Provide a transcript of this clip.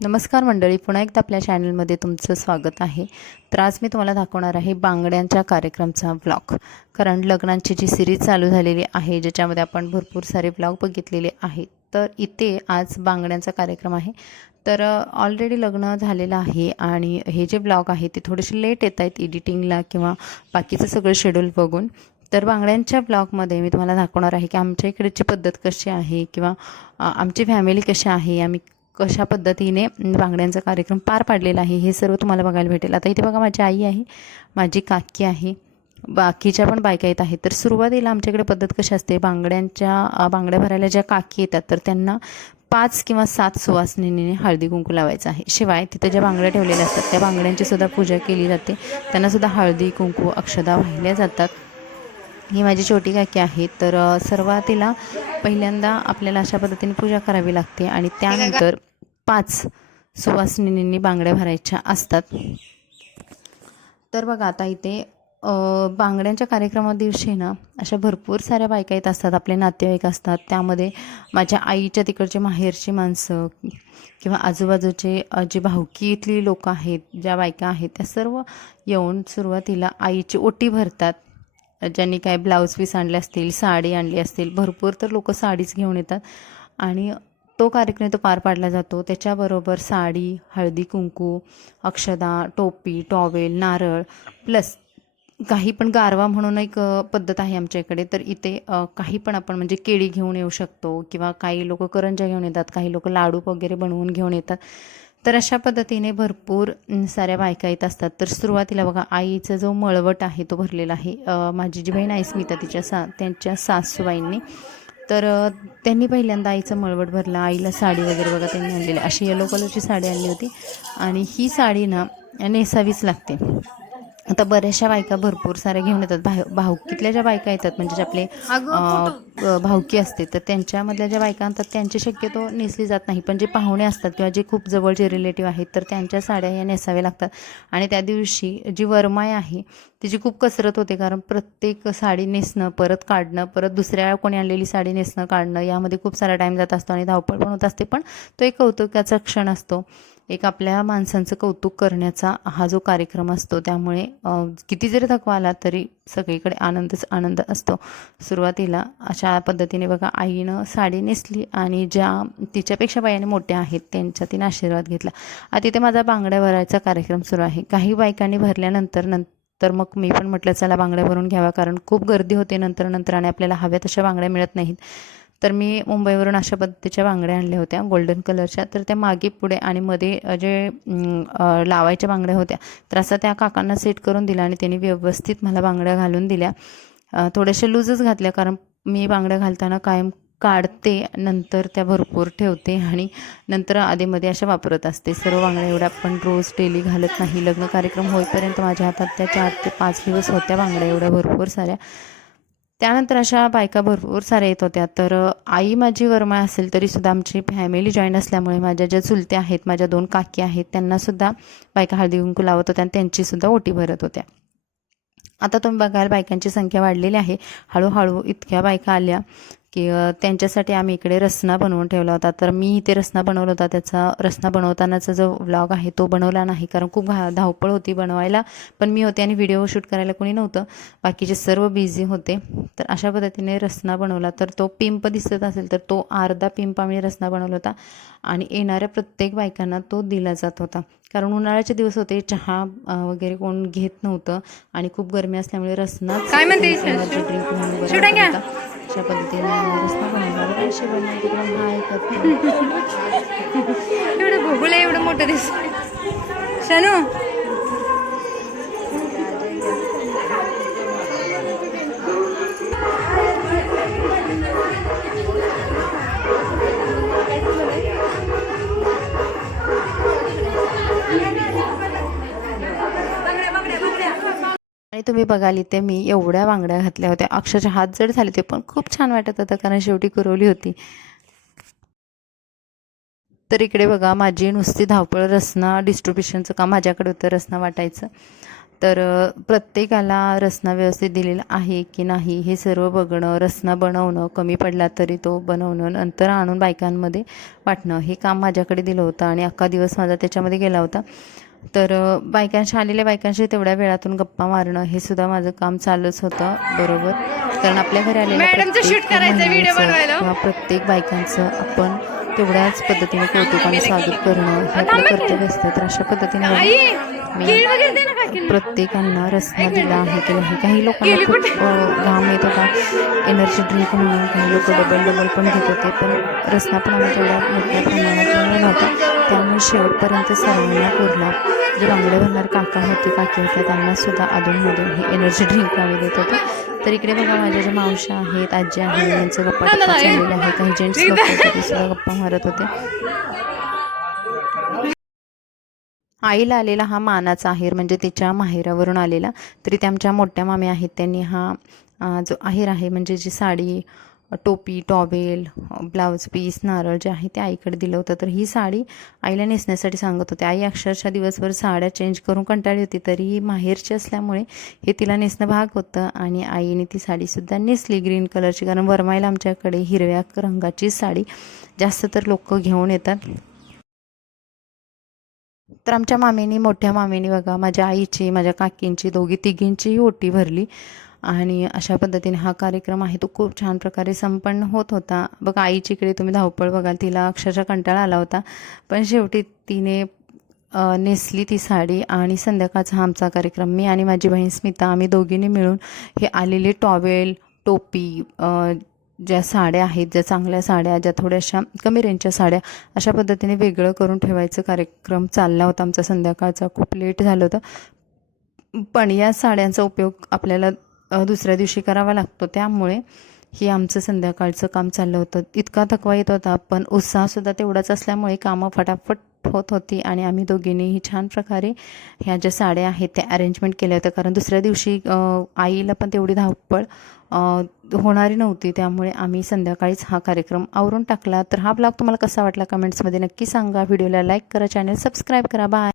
नमस्कार मंडळी पुन्हा एकदा आपल्या चॅनलमध्ये तुमचं स्वागत आहे. तर आज मी तुम्हाला दाखवणार आहे बांगड्यांच्या कार्यक्रमचा ब्लॉग कारण लग्नांची जी सिरीज चालू झालेली आहे ज्याच्यामध्ये आपण भरपूर सारे ब्लॉग बघितलेले आहेत. तर इथे आज बांगड्यांचा कार्यक्रम आहे. तर ऑलरेडी लग्न झालेलं आहे आणि हे जे ब्लॉग आहे ते थोडेसे लेट येत आहेत एडिटिंगला किंवा बाकीचं सगळं शेड्यूल बघून. तर बांगड्यांच्या ब्लॉगमध्ये मी तुम्हाला दाखवणार आहे की आमच्या इकडची पद्धत कशी आहे किंवा आमची फॅमिली कशी आहे आम्ही कशा पद्धतीने बांगड्यांचा कार्यक्रम पार पाडलेला आहे हे सर्व तुम्हाला बघायला भेटेल. आता इथे बघा माझी आई आहे माझी काकी आहे बाकीच्या पण बायका येत आहेत. तर सुरुवातीला आमच्याकडे पद्धत कशी असते? बांगड्यांच्या बांगड्या भरायला ज्या काकी येतात तर त्यांना पाच किंवा सात सुवासिनीने हळदी कुंकू लावायचं आहे. शिवाय तिथं ज्या बांगड्या ठेवलेल्या असतात त्या बांगड्यांची सुद्धा पूजा केली जाते. त्यांना सुद्धा हळदी कुंकू अक्षदा वाहिल्या जातात. ही माझी छोटी काकी आहे. तर सर्वातीला सुरुवातीला पहिल्यांदा आपल्याला अशा पद्धतीने पूजा करावी लागते आणि त्यानंतर पाच सुवासिनींनी बांगड्या भरायच्या असतात. तर बघा आता इथे बांगड्यांच्या कार्यक्रमा दिवशी ना अशा भरपूर साऱ्या बायका येत असतात. आपले नातेवाईक असतात. त्यामध्ये माझ्या आईच्या तिकडचे माहेरची माणसं किंवा आजूबाजूचे जे भावकीतली लोक आहेत ज्या बायका आहेत त्या सर्व येऊन सुरुवातीला आईची ओटी भरतात. ज्यांनी काय ब्लाऊज पीस आणले असतील साडी आणली असतील भरपूर तर लोक साडीच घेऊन येतात. आणि तो कार्यक्रम तो पार पाडला जातो. त्याच्याबरोबर साडी हळदी कुंकू अक्षदा टोपी टॉवेल नारळ प्लस काही पण गारवा म्हणून एक पद्धत आहे आमच्या इकडे. तर इथे काही पण आपण म्हणजे केळी घेऊन येऊ शकतो किंवा काही लोक करंजा घेऊन येतात काही लोक लाडू वगैरे बनवून घेऊन येतात. तर अशा पद्धतीने भरपूर साऱ्या बायका येत असतात. तर सुरुवातीला बघा आईचा जो मळवट आहे तो भरलेला आहे. माझी जी बहीण आहे स्मिता तिच्या सा त्यांच्या सासूबाईंनी. तर त्यांनी पहिल्यांदा आईचं मळवट भरला. आईला साडी वगैरे बघा त्यांनी आणलेली. अशी येलो कलरची साडी आणली होती. आणि ही साडी ना नेसावीच लागते. आता बऱ्याचशा बायका भरपूर साऱ्या घेऊन येतात. भाव भावकीतल्या ज्या बायका येतात म्हणजे जे आपले भावकी असते तर त्यांच्यामधल्या ज्या बायका आणतात त्यांची शक्यतो नेसली जात नाही. पण जे पाहुणे असतात किंवा जे खूप जवळचे रिलेटिव्ह आहेत तर त्यांच्या साड्या या नेसाव्या लागतात. आणि त्या दिवशी जी वरमाय आहे तिची खूप कसरत होते कारण प्रत्येक साडी नेसणं परत काढणं परत दुसऱ्या कोणी आणलेली साडी नेसणं काढणं यामध्ये खूप सारा टाईम जात असतो आणि धावपळ पण होत असते. पण तो एक कौतुकाचा क्षण असतो. एक आपल्या माणसांचं कौतुक करण्याचा हा जो कार्यक्रम असतो त्यामुळे किती जरी थकवा आला तरी सगळीकडे आनंदच आनंद असतो. सुरुवातीला अशा पद्धतीने बघा आईनं साडी नेसली आणि ज्या तिच्यापेक्षा बायाने मोठ्या आहेत त्यांच्या तिने आशीर्वाद घेतला. आता तिथे माझा बांगड्या भरायचा कार्यक्रम सुरू आहे. काही बायकांनी भरल्यानंतर नंतर मग मी पण म्हटलं चला बांगड्या भरून घ्यावा कारण खूप गर्दी होते नंतर नंतर आणि आपल्याला हव्या तशा बांगड्या मिळत नाहीत. तर मी मुंबईवरून अशा पद्धतीच्या बांगड्या आणल्या होत्या गोल्डन कलरच्या तर त्या मागे पुढे आणि मध्ये जे लावायच्या बांगड्या होत्या तर असं त्या काकांना सेट करून दिला आणि त्यांनी व्यवस्थित मला बांगड्या घालून दिल्या. थोड्याशा लूजच घातल्या कारण मी बांगड्या घालताना कायम काढते नंतर त्या भरपूर ठेवते आणि नंतर आधीमध्ये अशा वापरत असते. सर्व बांगड्या एवढ्या आपण रोज डेली घालत नाही. लग्न कार्यक्रम होईपर्यंत माझ्या हातात त्या चार ते पाच दिवस होत्या बांगड्या एवढ्या भरपूर साऱ्या. त्यानंतर अशा बायका भरपूर साऱ्या येत होत्या. तर आई माझी वर्मा असेल तरीसुद्धा आमची फॅमिली जॉईन असल्यामुळे माझ्या ज्या चुलत्या आहेत माझ्या दोन काकी आहेत त्यांनासुद्धा बायका हळदी कुंकू लावत होत्या आणि त्यांचीसुद्धा ओटी भरत होत्या. आता तुम्ही बघाल बायकांची संख्या वाढलेली आहे. हळूहळू इतक्या बायका आल्या. की त्यांच्यासाठी आम्ही इकडे रसना बनवून ठेवला होता. तर मी इथे रसना बनवला होता. त्याचा रसना बनवतानाचा जो व्लॉग आहे तो बनवला नाही. कारण खूप घा धावपळ होती बनवायला. पण मी होते आणि व्हिडिओ शूट करायला कोणी नव्हतं. बाकीचे सर्व बिझी होते. तर अशा पद्धतीने रसना बनवला. तर तो पिंप दिसत असेल तर तो अर्धा पिंप आम्ही रसना बनवला होता. आणि येणाऱ्या प्रत्येक बायकांना तो दिला जात होता. कारण उन्हाळ्याचे दिवस होते. चहा वगैरे कोण घेत नव्हतं. आणि खूप गरमी असल्यामुळे रसनाच काय म्हणते अशा पद्धतीने आम्ही अशी बनवली एवढं भोगुला एवढं मोठं दिसत शनू आणि तुम्ही बघाल इथे मी एवढ्या बांगड्या घातल्या होत्या. अक्षरशः हात जड झाले होते पण खूप छान वाटत होतं कारण शेवटी कुरवली होती. तर इकडे बघा माझी नुसती धावपळ रसना डिस्ट्रीब्युशनचं काम माझ्याकडे होतं रसना वाटायचं. तर प्रत्येकाला रसना व्यवस्थित दिलेला आहे की नाही हे सर्व बघणं रसना बनवणं कमी पडला तरी तो बनवणं नंतर आणून बायकांमध्ये वाटणं हे काम माझ्याकडे दिलं होतं आणि अख्खा दिवस माझा त्याच्यामध्ये गेला होता. तर बायकांशी आलेल्या बायकांशी तेवढ्या वेळातून गप्पा मारणं हे सुद्धा माझं काम चालूच होतं बरोबर. कारण आपल्या घरी आलेल्या प्रत्येक बायकांचं आपण तेवढ्याच पद्धतीने कौतुकाने स्वागत करणं हे आपलं कर्तव्य असतं तर अशा पद्धतीने मी. प्रत्येकांना रसना दिला आहे की नाही? काही लोकांना खूप घाम येत होता. एनर्जी ड्रिंक म्हणून काही लोक डबल डबल पण घेत होते पण रसना पण आम्ही तेवढ्या मोठ्या प्रमाणात मिळवला होता. त्यामुळे शेवटपर्यंत सर्वांना पुरला जे बांगडे भरणार काका होते काकी होत्या त्यांना सुद्धा अधूनमधून हे एनर्जी ड्रिंक आम्ही देत होतो. तर इकडे बघा माझ्या ज्या मावशा आहेत आजी आहेत यांचं गप्पा चाललेला आहे काही जेंट्स लोक होते सुद्धा गप्पा मारत होते. आईला आलेला हा मानाचा आहेर म्हणजे तिच्या माहेरावरून आलेला. तरी त्या आमच्या मोठ्या मामी आहेत त्यांनी हा जो आहेर आहे म्हणजे जी साडी टोपी टॉवेल ब्लाऊज पीस नारळ जे आहे ते आईकडे दिलं होतं. तर ही साडी आईला नेसण्यासाठी सांगत होते. आई अक्षरशः दिवसभर साड्या चेंज करून कंटाळली होती. तरी ही माहेरची असल्यामुळे हे तिला नेसणं भाग होतं आणि आईने ती साडीसुद्धा नेसली ग्रीन कलरची कारण वरमाईला आमच्याकडे हिरव्या रंगाची साडी जास्त तर लोक घेऊन येतात. तर आमच्या मामीनी मोठ्या मामीनी बघा माझ्या आईची माझ्या काकींची दोघी तिघींचीही ओटी भरली. आणि अशा पद्धतीने हा कार्यक्रम आहे. तो खूप छान प्रकारे संपन्न होत होता. बघा आईची इकडे तुम्ही धावपळ बघाल तिला अक्षरशः कंटाळा आला होता. पण शेवटी तिने नेसली ती साडी आणि संध्याकाळचा हा आमचा कार्यक्रम. मी आणि माझी बहीण स्मिता आम्ही दोघींनी मिळून हे आलेले टॉवेल टोपी ज्या साड्या आहेत ज्या चांगल्या साड्या ज्या थोड्याशा कमी रेंजच्या साड्या अशा पद्धतीने वेगळं करून ठेवायचं. कार्यक्रम चालला होता आमचा संध्याकाळचा. खूप लेट झालं होतं. पण या साड्यांचा उपयोग आपल्याला दुसऱ्या दिवशी करावा लागतो. त्यामुळे हे आमचं संध्याकाळचं काम चाललं होतं. इतका थकवा येत होता पण उत्साहसुद्धा तेवढाच असल्यामुळे कामं फटाफट होत होती आणि आम्ही दोघींनीही छान प्रकारे ह्या ज्या साड्या आहेत त्या अरेंजमेंट केल्या होत्या. कारण दुसऱ्या दिवशी आईला पण तेवढी धावपळ होणारी नव्हती. त्यामुळे आम्ही संध्याकाळीच हा कार्यक्रम आवरून टाकला. तर हा ब्लॉग तुम्हाला कसा वाटला? कमेंट्समध्ये नक्की सांगा. व्हिडिओला लाईक करा चॅनल सबस्क्राईब करा. बाय